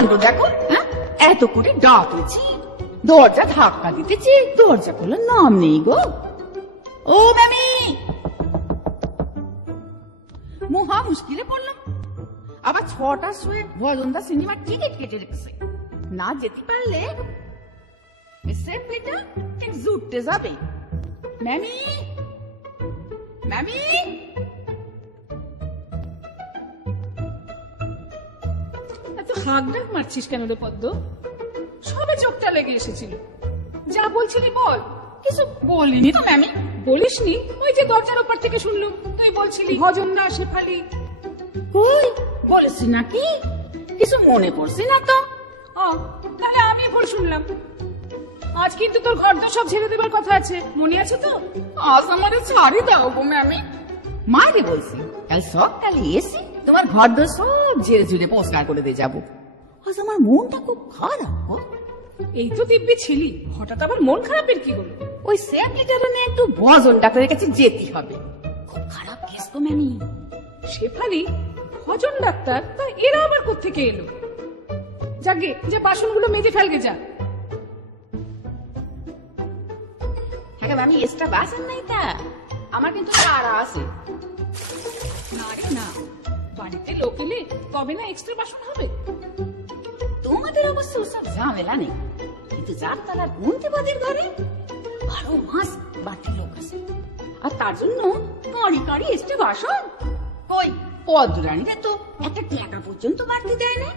কাণ্ড দেখো হ্যাঁ? এত করে ডাকেছি দরজা ধাক্কা দিতেছি, দরজা খোলার নাম নেই গো। ও ম্যামি মহা মুশকিলে পড়লাম। আবার ছটার সময় ভজনদা সিনেমার টিকিট কেটে রেখেছে। না যেতে পারলে জুটতে যাবে। ম্যামি ম্যামি হাঁক ডাক মারছিস কেন রে পদ্ম? সবে চোখটা লেগে এসেছিল। যা বলছিলি বল। কিছু বলিনি তো ম্যামি। বলিসনি? ওই যে দরজার ওপর থেকে শুনলুম তুই বলছিলি না শেফালি। কই বলেছি নাকি? কিছু মনে পড়ছে না তো। ও তাহলে আমি ভুল শুনলাম। আজ কিন্তু তোর ঘর তো সব ছেড়ে দেবার কথা আছে। মনে আছে তো? আজ আমারে ছাড়ি দাও গো ম্যামি। মারে বলছি কাল সব সকালে এসে তোমার ঘর দর সব ঝেড়ে ঝুড়ে পরিষ্কার করে দিয়ে যাব। আজ আমার মনটা খুব খারাপ গো। এই তো দিব্যি ছিলি। হঠাৎ আবার মন খারাপের কি হলো? ওই সেফ লিটারে নিয়ে একটু বজন ডাক্তারের কাছে যেতে হবে। খুব খারাপ কেস গো ম্যামি শেফালি ভজন ডাক্তার? তা এরা আবার কোত্থেকে এলো? যাকে যে বাসনগুলো মেজে ফেলগে যা। হ্যাঁ ম্যামি এক্সট্রা বাসন নাই তা। আমার কিন্তু তাড়া আছে। না রে না। বাড়িতে লোক এলে তবে না এক্সট্রা বাসন হবে? তোমাদের অবশ্য ওসব ঝামেলা নেই। কিন্তু যার তালার গুনতিবাদের ঘরে বারো মাস বাড়তি লোক আছে। আর তার জন্য কাঁড়ি কাঁড়ি এসছে বাসন? কই পদ্মরানীরা তো একটা টাকা পর্যন্ত বাড়তি দেয় না।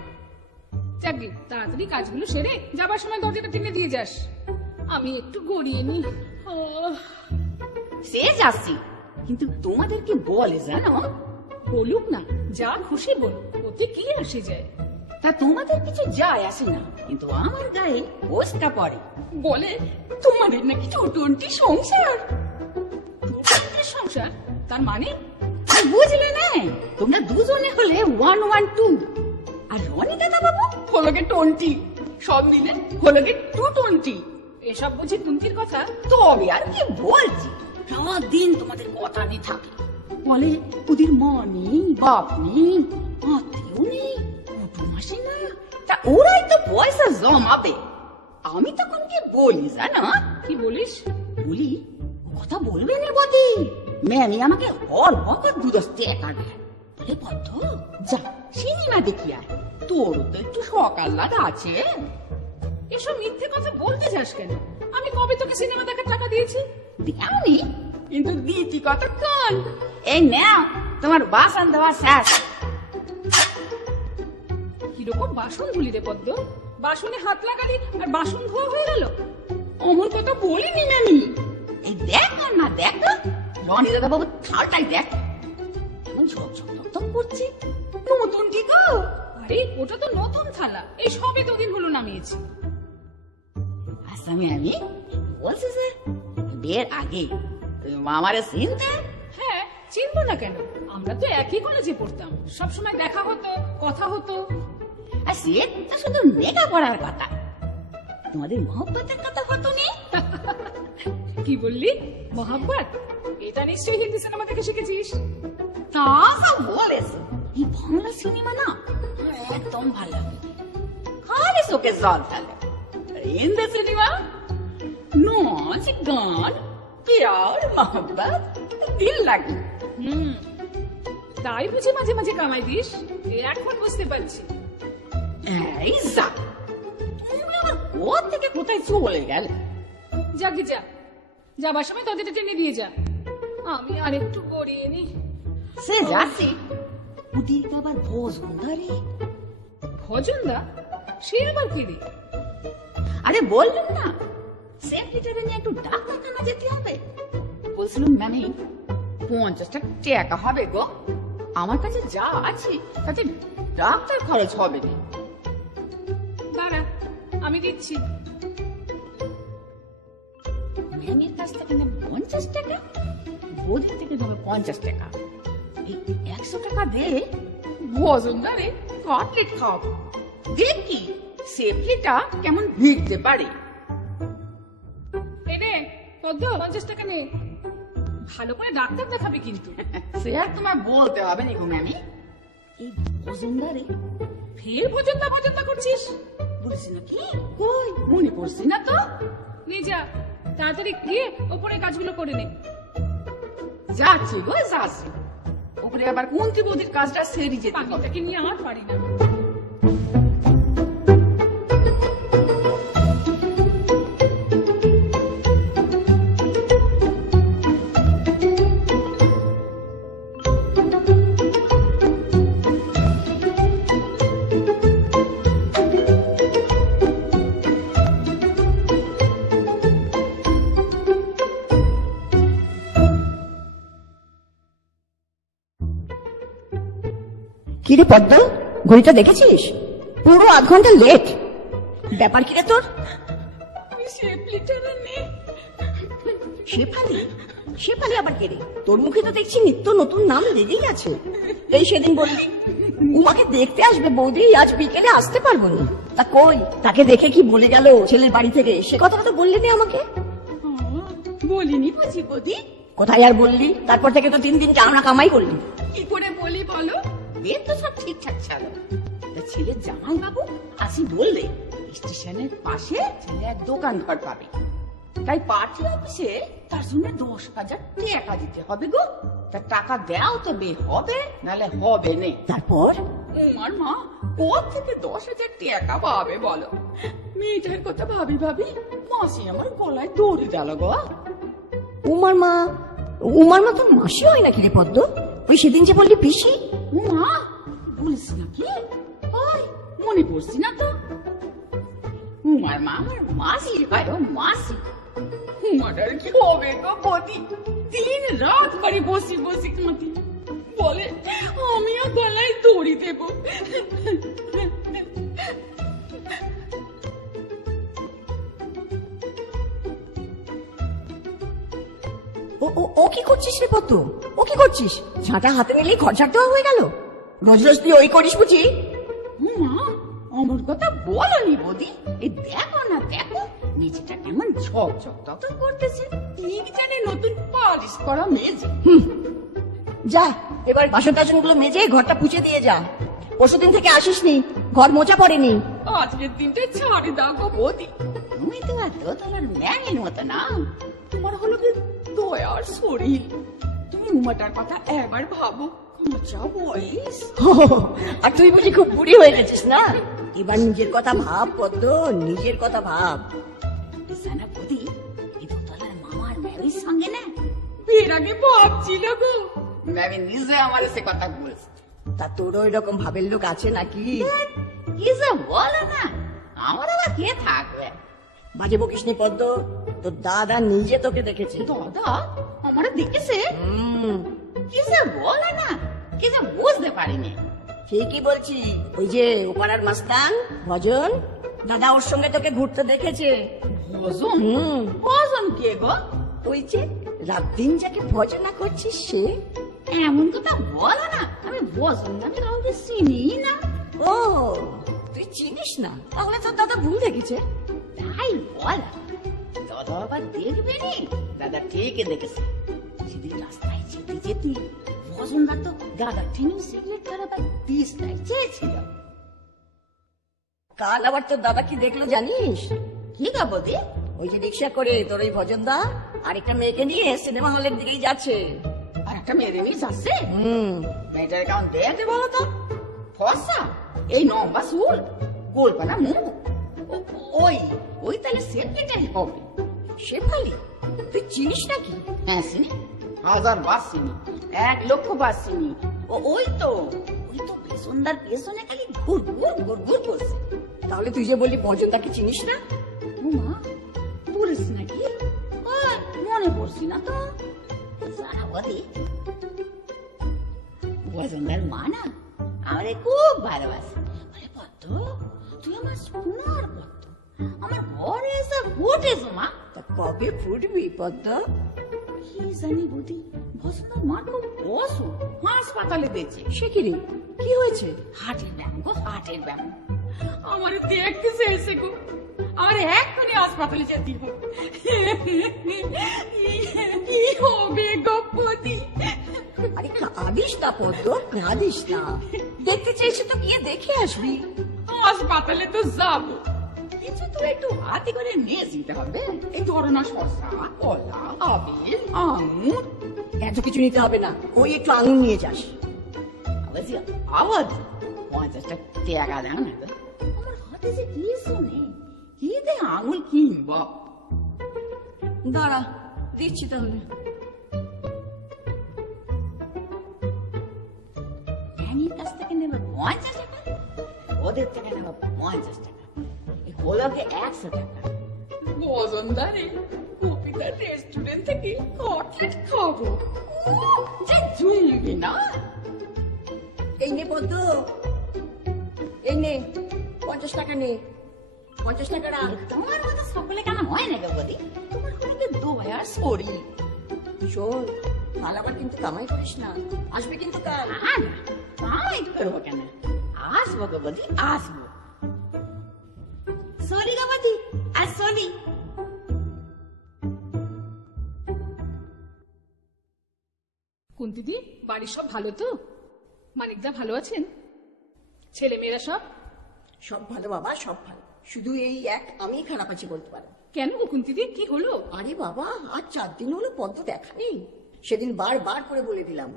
যাকে তাড়াতাড়ি কাজগুলো সেরে যাবার সময় দরজাটা টেনে দিয়ে যাস। আমি একটু গড়িয়ে নি। সে যাচ্ছি। কিন্তু তোমাদের কি বলে জানো? বলুক না, যা খুশি বল ওতে কি আসে যায়? তা তোমাদের কিছু যায় আসে না, কিন্তু আমার গায়ে ওসটা পড়ে। বলে, তোমাদের নাকি ছোটন্টি সংসার। সংসার? তার মানে? বুঝলে না, তোমরা দুজনে হলে ওয়ান ওয়ান টু আর রনি দাদা বাবু হলো গে টোয়েন্টি সব মিলে হলো গে টু টোয়েন্টি এসব বুঝি তুমকির কথা? তবে আর কি বলছি? দিন তোমাদের কথা নিয়ে থাকে। বলে ওদের মা নেই বাপ নেই আত্মীয় নেই কুটুম আসে না তা ওরাই তো পয়সা জমাবে। আমি তখন কি বলি জানো? কি বলিস? বলি কথা বলবে না বটে। ম্যামি আমাকে অল্প করে দুদশ টাকা দেয় বলে বদ্ধ যা সিনেমা দেখি আয়। তোর তো একটু সকাল লাগা আছে। এসব মিথ্যে কথা বলতে যাস কেন? আমি কবে তোকে সিনেমা দেখার টাকা দিয়েছি? দেওনি কিন্তু দিতি কতক্ষণ? এই নাও, তোমার বাসন দেওয়া শেষ। কীরকম বাসন ধুলি রে পদ্ম? বাসনে হাত লাগালি আর বাসন ধোয়া হয়ে গেল? অমন কথা বলিনি ম্যামি এই দেখো না দেখো রনি দাদা বাবু থালটাই দেখ। কেমন ঝক ঝক ঝক করছে। নতুন কি গো? আরে, ওটা তো নতুন থালা। এই সবে দুদিন হলো নামিয়েছি। আসামি আমি? বলছি যে, বিয়ের আগে তুমি মামারে চিনতে? হ্যাঁ চিনবো না কেন? আমরা তো একই কলেজে পড়তাম। সবসময় দেখা হতো কথা হতো। আর সে তো শুধু নেকা পড়ার কথা। তোমাদের মহব্বতের কথা হতো নি। কি বললি? মহাব্বত? এটা নিশ্চয়ই হিন্দি সিনেমা থেকে শিখেছিস। তা সব বলেছে। এই বাংলা সিনেমা না? একদম ভালো। লাগে খালি চোখে জল ফেলে। হিন্দি সিনেমা? নাচ গান প্যার মহব্বত দিল লাগে। হুম তাই বুঝি মাঝে মাঝে কামাই দিস? এখন বুঝতে পারছি। এই যা তুমি আবার কোথা থেকে কোথায় চলে গেলে? যাকে যা যাবার সময় দরজাটা টেনে দিয়ে যা। আমি আর একটু গড়িয়ে নি। সে যাচ্ছি। ওদিকে আবার ভোজন ধরে ভজনদা? সে আবার কি রে? আরে বললাম না সেক্রেটারি নিয়ে একটু ডাক্তারখানা যেতে হবে। বলছিলাম পঞ্চাশটা টাকা হবে গো। আমার কাছে যা আছে তাতে ডাক্তার খরচ হবে না। দাঁড়া আমি দিচ্ছি। কাছ থেকে নেব পঞ্চাশ টাকা বৌদির থেকে নেবে পঞ্চাশ টাকা। এই একশো টাকা দে। কাটলেট খাওয়াবো। দেখি সেফলিটা কেমন ভিড়তে পারে। পদ্ম পঞ্চাশ টাকা নে। ভালো করে ডাক্তার দেখাবে কিন্তু। সে আর তোমার বলতে হবে নি ম্যামি এই বজনদারে ফের ভোজনটা ভোজনটা করছিস? বলিস না কি কই মনে পড়ছি না তো? নে যা তাড়াতাড়ি গিয়ে ওপরে কাজগুলো করে নে। যাচ্ছি গো যাচ্ছি। উপরে আবার কুন্তি বৌদির কাজটা সেরে যেতে পাখিটাকে নিয়ে আর পারি না। কি রে পদ্ম? ঘড়িটা দেখেছিস? পুরো আধ ঘণ্টা লেট ব্যাপার কি রে তোর? শেফালি? শেফালি আবার কে রে? তোর মুখে তো দেখছি নিত্য নতুন নাম লেগেই আছে। এই সেদিন বললি উমাকে দেখতে আসবে বৌদি আজ বিকেলে আসতে পারব না। তা কই তাকে দেখে কি বলে গেল ছেলের বাড়ি থেকে? সে কথাটা তো বললি না আমাকে? বলিনি বুঝি বদি। কোথায় আর বললি? তারপর থেকে তো তিন দিন চামড়া কামাই করলি। কি করে বলি বলো? বের তো সব ঠিকঠাক ছিল তা ছেলের জামাই বাবু আসি বললে স্টেশনের পাশে ছেলে এক দোকান ঘর পাবে। তাই পার্টি অফিসে তার জন্য দশ হাজার টাকা দিতে হবে গো। তা টাকা দেও তবে হবে নালে হবে নে। তারপর? উমার মা কোথ থেকে দশ হাজার টাকা পাবে বলো? মেয়েটার কথা ভাবি ভাবি মাসি আমার গলায় দড়ি দিল গো। উমার মা উমার মা তোর মাসি হয় নাকি রে পদ্ম? ওই সেদিন যে বললি পিসি? মা বলিস না কি? ওই, মনে পড়ছি না তো। উমার মা আমার মাসি ভাই, ও মাসি। উমাটার কি হবে তো বদি? দিন রাত করে বসি বসি কাঁদি। বলে, আমিও গলায় দড়ি দেব। ও ও ও কি করছিস রে পদ্ম? ও কি করছিস? ঝাঁটা হাতে নিলেই খরচার দেওয়া হয়ে গেল। রোজ রোজ তুই ওই করিস বুঝি? উমা আমার কথা বলনি বদি। এই দেখো না দেখো নিচেটা কেমন ঝকঝক তখন করতেছে। ঠিক জানে নতুন পালিশ করা মেজে যা এবার বাসন টাসনগুলো মেজে ঘরটা পুছে দিয়ে যা। পরশুদিন থেকে আসিসনি ঘর মোচা পড়েনি। আজকের দিনটা ছাড়ে দাও গো বৌদি। তুমি তো আর দোতলার ম্যানের মতো না। তোমার হলো কি দয়ার শরীর। তুমি উমাটার কথা একবার ভাবো। কাঁচা বয়স। আর তুই বুঝি খুব বুড়ি হয়ে গেছিস না? এবার নিজের কথা ভাব পদ্ম নিজের কথা ভাব। বিছানা বৌদি এই দোতলার মামার ম্যামের সঙ্গে না? বিয়ের আগে ভাবছিল গো। ম্যামি নিজে আমার সে কথা বলছে। তা তোর ওই রকম ভাবের লোক আছে নাকি? কি যে বলো না? আমার আবার কে থাকবে? বাজে বকিসনি পদ্ম। তোর দাদা নিজে তোকে দেখেছে। দাদা আমার দেখেছে? যে বলে না? কি যে বুঝতে পারিনি। ঠিকই বলছি। ওই যে ওপাড়ার মাস্তান ভজন। দাদা ওর সঙ্গে তোকে ঘুরতে দেখেছে। ভজন? ভজন কে গো? ওই যে রাত দিন যাকে ভজনা করছিস সে। এমন কথা বলো না। আমি ভজন নামে কাউকে চিনি না। ও তুই চিনিস না? তাহলে তোর দাদা ভুল দেখেছে। তাই বলা। আবার দেখবে নি? দাদা ঠিকই দেখেছে। সেদিন রাস্তায় যেতে যেতে তো দাদা সিগারেট খারাপ আর পিস নাই চেয়েছিল। কাল আবার তোর দাদা কি দেখল জানিস? কি গা বদি ওই যে রিক্সা করে তোর ওই ভজন দা আরেকটা মেয়েকে নিয়ে সিনেমা হলের দিকেই যাচ্ছে। আর একটা মেরে নিয়ে যাচ্ছে। হুম। মেয়েটার কেমন দেখতে বলো তো। ফসা এই লম্বা চুল গোলপানা মুখ। ওই ওই তাহলে সেক্রেটারি হবে। শেফালি তুই চিনিস নাকি? হ্যাঁ চিনি। হাজার বার চিনি এক লক্ষ বার চিনি। ও ওই তো ওই তো পেছনদার পেছনে খালি ঘুর ঘুর ঘুর ঘুর করছে। তাহলে তুই যে বললি তাকে চিনিস না? উমা বলিস নাকি? মনে পড়ছি না তো। জানা বলি। বজনদার মা না আমারে খুব ভালোবাসে। বলে পদ্ম তুই আমার সোনার পদ্ম আমার ঘরে এসে ফুটেছ মা। তা কবে ফুটবি পদ্ম? কি জানি বুদ্ধি বজনদার মার খুব অসুখ হাসপাতালে দিয়েছে সে কি রে? কি হয়েছে? হার্টের ব্যায়াম গো হার্টের ব্যায়াম। আমার দেখতে চেয়েছে গো। আমার এক্ষুনি হাসপাতালে যেতে কি হবে আরে কাঁদিস না পদ্ম কাঁদিস না। দেখতে চেয়েছি তো গিয়ে দেখে আসবি। হাসপাতালে তো যাব। কিছু তো একটু হাতে করে নিয়ে যেতে হবে। এই শসা কলা আঙুর। এত কিছু নিতে হবে না। ওই একটু আঙুর নিয়ে যাস। বলছি পঞ্চাশটা না তো। আমার হাতে যে কিছু নেই কি দিয়ে আঙুল কিনব? দাঁড়া, দিচ্ছি তাহলে। নেবে পঞ্চাশ টাকা, ওদের থেকে নেবে পঞ্চাশ টাকা। এই একশো টাকা বজনদারে কপিতার রেস্টুরেন্ট থেকে কটলেট খাব। যে জুইবি না? এই নে পদ্ম এই নে পঞ্চাশ টাকা নে। পঞ্চাশ টাকা রাখ। তোমার মতো সকলে কেন হয় না গো বদি? তোমার হলো কি দোয়ার শরীর শোন কাল আবার কিন্তু কামাই করিস না। আসবে কিন্তু কাল। কামাই করব কেন? আসব গো আসব। সরি গো বদি আর সরি কুন্তিদি বাড়ির সব ভালো তো? মানিকদা ভালো আছেন? ছেলে মেয়েরা সব? সব ভালো বাবা সব ভালো। শুধু এই এক আমি খারাপ আছি বলতে পারো কেন গো কুন্তিদি কি হলো? আরে বাবা আজ চার দিন হলো পদ্ম দেখা নেই সেদিন বার বার করে বলে দিলাম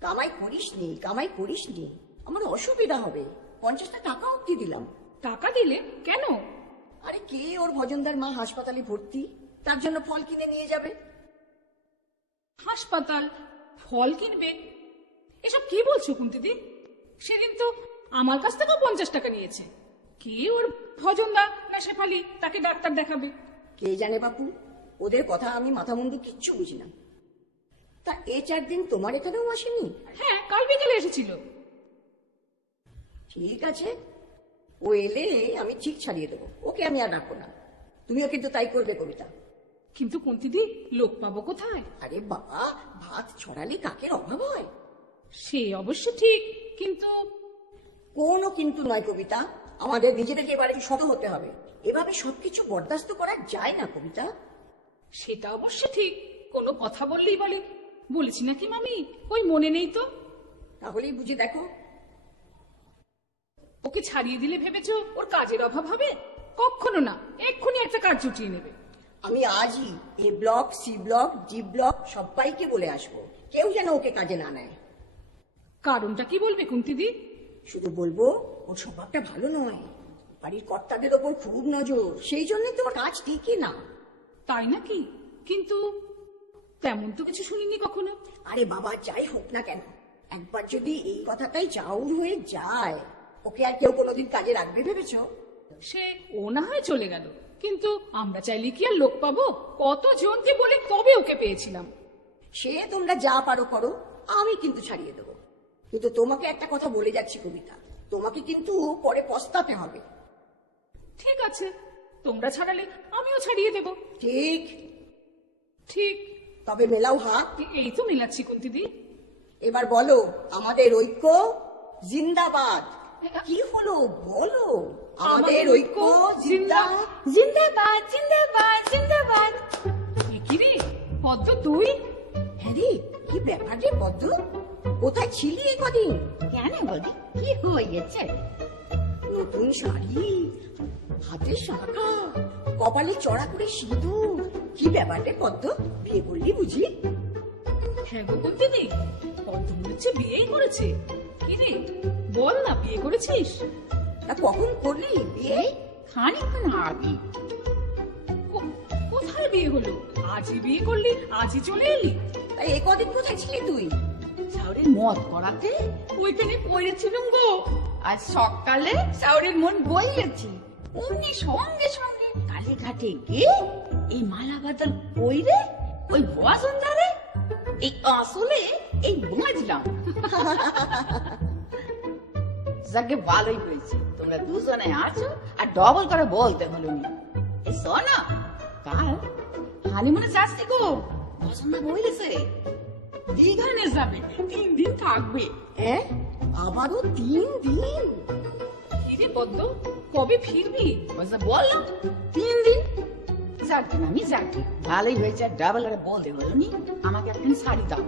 কামাই করিস নি কামাই করিস নি আমার অসুবিধা হবে। পঞ্চাশটা টাকা অব্দি দিলাম। টাকা দিলে? কেন? আরে কে ওর ভজনদার মা হাসপাতালে ভর্তি? তার জন্য ফল কিনে নিয়ে যাবে। হাসপাতাল? ফল কিনবে? এসব কি বলছো কুন্তিদি সেদিন তো আমার কাছ থেকেও পঞ্চাশ টাকা নিয়েছে। কে ওর ভজনদা না শেফালি তাকে ডাক্তার দেখাবে? কে জানে বাপু? ওদের কথা আমি মাথা মুন্ডু কিচ্ছু বুঝি না। তা এ চার দিন তোমার এখানেও আসেনি? হ্যাঁ কাল বিকেলে এসেছিল। ঠিক আছে ও এলে আমি ঠিক ছাড়িয়ে দেবো। ওকে আমি আর রাখব না। তুমিও কিন্তু তাই করবে কবিতা। কিন্তু কুন্তিদি লোক পাবো কোথায়? আরে বাবা ভাত ছড়ালে কাকের অভাব হয়? সে অবশ্য ঠিক কিন্তু কোনো কিন্তু নয় কবিতা। আমাদের নিজেদেরকে এবারে শত হতে হবে। এভাবে সবকিছু বরদাস্ত করা যায় না কবিতা। সেটা অবশ্য ঠিক। কোনো কথা বললেই বলে। বলেছি নাকি মামি? ওই মনে নেই তো? তাহলেই বুঝে দেখো। ওকে ছাড়িয়ে দিলে ভেবেছো ওর কাজের অভাব হবে? কখনো না এক্ষুনি একটা কাজ জুটিয়ে নেবে। আমি আজই A block C block D block সবাইকে বলে আসব কেউ যেন ওকে কাজে না নেয়। কারণটা কি বলবে কুন্তিদি? শুধু বলব ওর স্বভাবটা ভালো নয়। বাড়ির কর্তাদের ওপর খুব নজর সেই জন্য তো ওর কাজ ঠিকই না। তাই নাকি? কিন্তু তেমন তো কিছু শুনিনি কখনো। আরে বাবা যাই হোক না কেন একবার যদি এই কথাটাই চাউর হয়ে যায়। ওকে আর কেউ কোনোদিন কাজে রাখবে ভেবেছো? সে ও না হয় চলে গেল। কিন্তু আমরা চাইলে কি আর লোক পাবো? কত জনকে বলে তবে ওকে পেয়েছিলাম। সে তোমরা যা পারো করো আমি কিন্তু ছাড়িয়ে দেবো। কিন্তু তোমাকে একটা কথা বলে যাচ্ছি কবিতা। তোমাকে কিন্তু পরে পস্তাতে হবে। ঠিক আছে তোমরা ছাড়ালে আমিও ছাড়িয়ে দেব। ঠিক। ঠিক। তবে মেলাও হাত এই তো মিলাচ্ছি কুন্তিদি এবার বলো আমাদের ঐক্য জিন্দাবাদ। কি হলো? বলো। আমাদের ঐক্য জিন্দাবাদ জিন্দাবাদ জিন্দাবাদ। জিন্দাবাদ কি রে? পদ্ম তুই? হ্যাঁ রে কি ব্যাপার রে পদ্ম? কোথায় ছিলি কদিন কেন বদি কি হয়েছে? নতুন শাড়ি হাতে শাখা কপালে চড়া করে সিঁদুর। কি ব্যাপার রে পদ্ম? বিয়ে করলি বুঝি? হ্যাঁ গো কুন্তিদি পদ্ম মনে হচ্ছে বিয়েই করেছে। কি রে বল না বিয়ে করেছিস? তা কখন করলি বিয়ে? খানিক্ষণ আগে। কোথায় বিয়ে হলো? আজই বিয়ে করলি আজই চলে এলি? তাই এ কদিন কোথায় ছিলি তুই? শাওরের মদ করাতে ওইখানে পড়েছিলাম গো। আজ সকালে শাওরের মন বইয়েছি অমনি সঙ্গে সঙ্গে কালী ঘাটে গিয়ে এই মালা বাদল কইরে ওই বসন্তারে এই আসলে এই বাঁচলাম যাকে ভালোই হয়েছে তোমরা দুজনে আছো আর ডবল করে বলতে হলো নি এই শোনো কাল হানিমুনে যাচ্ছি গো? বসন্ত বইলেছে দীঘানে যাবে। তিন দিন থাকবে। হ্যাঁ আবারও তিন দিন? কি রে পদ্ম কবে ফিরবি? বললাম। তিন দিন? যাকে আমি যাকে। ভালোই হয়েছে ডাবল করে বলতে বলনি আমাকে একদিন শাড়ি দাও।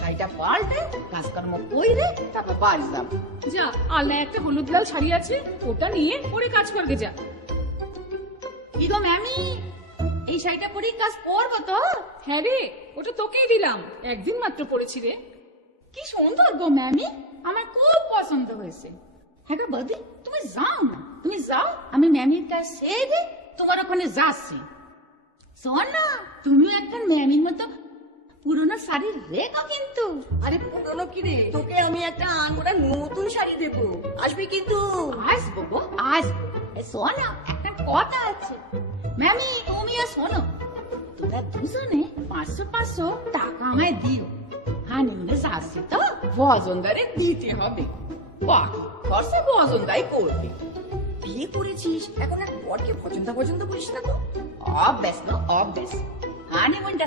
শাড়িটা পাল্টে কাজকর্ম কইরে তারপর বাড়ি যাব। যা আলনায় একটা হলুদ লাল শাড়ি আছে ওটা নিয়ে পরে কাজ করবে যা। কি গো ম্যামি? এই শাড়িটা পরে কাজ করব তো? হ্যাঁ রে ওটা তোকেই দিলাম। একদিন মাত্র পরেছি রে। কি সুন্দর গো ম্যামি আমার খুব পছন্দ হয়েছে। হ্যাঁ গো বৌদি তুমি যাও না তুমি যাও আমি ম্যামির কাছে সেরে তোমার ওখানে যাচ্ছি। শোন না তুমিও একটা ম্যামির মতো পুরনো শাড়ি রেখো কিন্তু। আরে পুরনো কি রে? তোকে আমি একটা আনমোড়া নতুন শাড়ি দেবো। আসবি কিন্তু। আসব গো আসব। এ শোনো একটা কথা আছে। ম্যামি তুমিও শোনো তোরা দুজনে পাঁচশো পাঁচশো টাকা আমায় দিও। হানিমুনে যাচ্ছি তো বজনদারে দিতে হবে। বাকি খরচা বজনদাই করবে। বিয়ে করেছিস? এখন আর বরকে পছন্দ পছন্দ করিস না তো? অভ্যাস না অভ্যাস। হানিমুনটা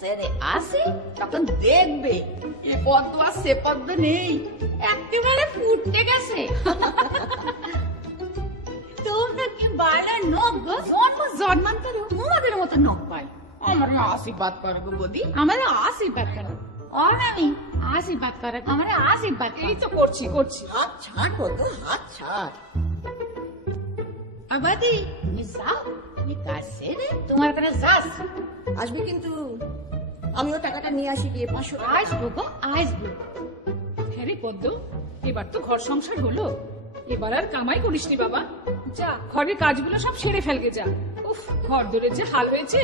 ছেড়ে আসে তখন দেখবে এ পদ্ম আর সে পদ্ম নেই একেবারে ফুটতে গেছে। তোমরা কি বালা নখ গো? জন্ম জন্মান্তরে তোমাদের মতো নখ পাই আমার আশীর্বাদ করো গো বদি। আমার আশীর্বাদ করো। আর আমি আশীর্বাদ করো আমার আশীর্বাদ এই তো করছি করছি। হাত ছাড় কত হাত ছাড়। আবাদি তুমি যাও আমি কাজ সেরে তোমার কাছে যাচ্ছি আসবি কিন্তু আমিও টাকাটা নিয়ে আসি গিয়ে পাঁচশো আসব গো আসব হ্যাঁ রে পদ্ম এবার তো ঘর সংসার হলো। এবার আর কামাই করিস নি বাবা। যা। ঘরের কাজগুলো সব সেরে ফেলগে যা। উফ ঘর দরের যে হাল হয়েছে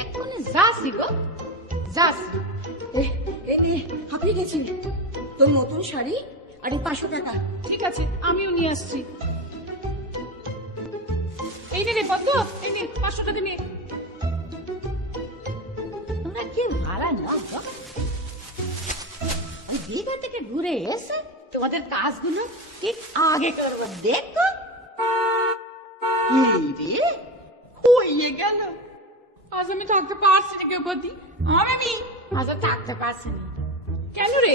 এক্ষুনি যাচ্ছি গো যাচ্ছি এ, নে হাঁপিয়ে গেছি। তোর নতুন শাড়ি আর এই পাঁচশো টাকা। ঠিক আছে আমিও নিয়ে আসছি। এই নে রে পদ্ম এই নে পাঁচশো টাকা নিয়ে তোমরা কি ভাড়া নাও ওই দীঘা থেকে ঘুরে এসে তোমাদের কাজগুলো ঠিক আগে করব। দেখো। রে হয়ে গেল। আজ আমি থাকতে পারছি না কেউ পদি আমি আজ আর থাকতে পারছি না। কেন রে?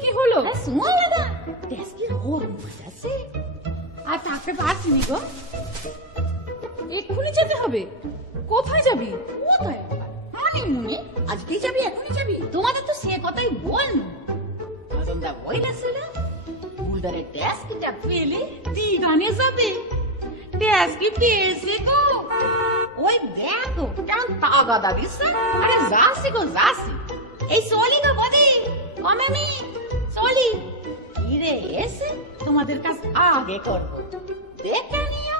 কি হলো? শোনো দাদা ডেস্কের আর থাকতে পারছি না গো। এক্ষুনি যেতে হবে। কোথায় যাবি? ডেস্কটা পেলে দিগানে যাবে পেয়েছে গো ওই দেখো কেমন দিচ্ছে আরে যাচ্ছি গো যাচ্ছি এই চলি গো বদি কমেমি চলি এসে তোমাদের কাজ আগে দেখে নিও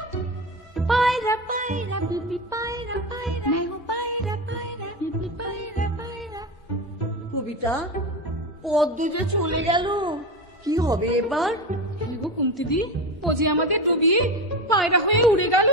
পায়রা পায়রা পিপি পায়রা পায়রা মেহু পায়রা পায়রা পিপি পায়রা পায়রা কবিতা পদ্ম চলে গেল কি হবে এবার হ্যাঁ গো কুমতি দি ও যে আমাদের ডুবিয়ে পায়রা হয়ে উড়ে গেল।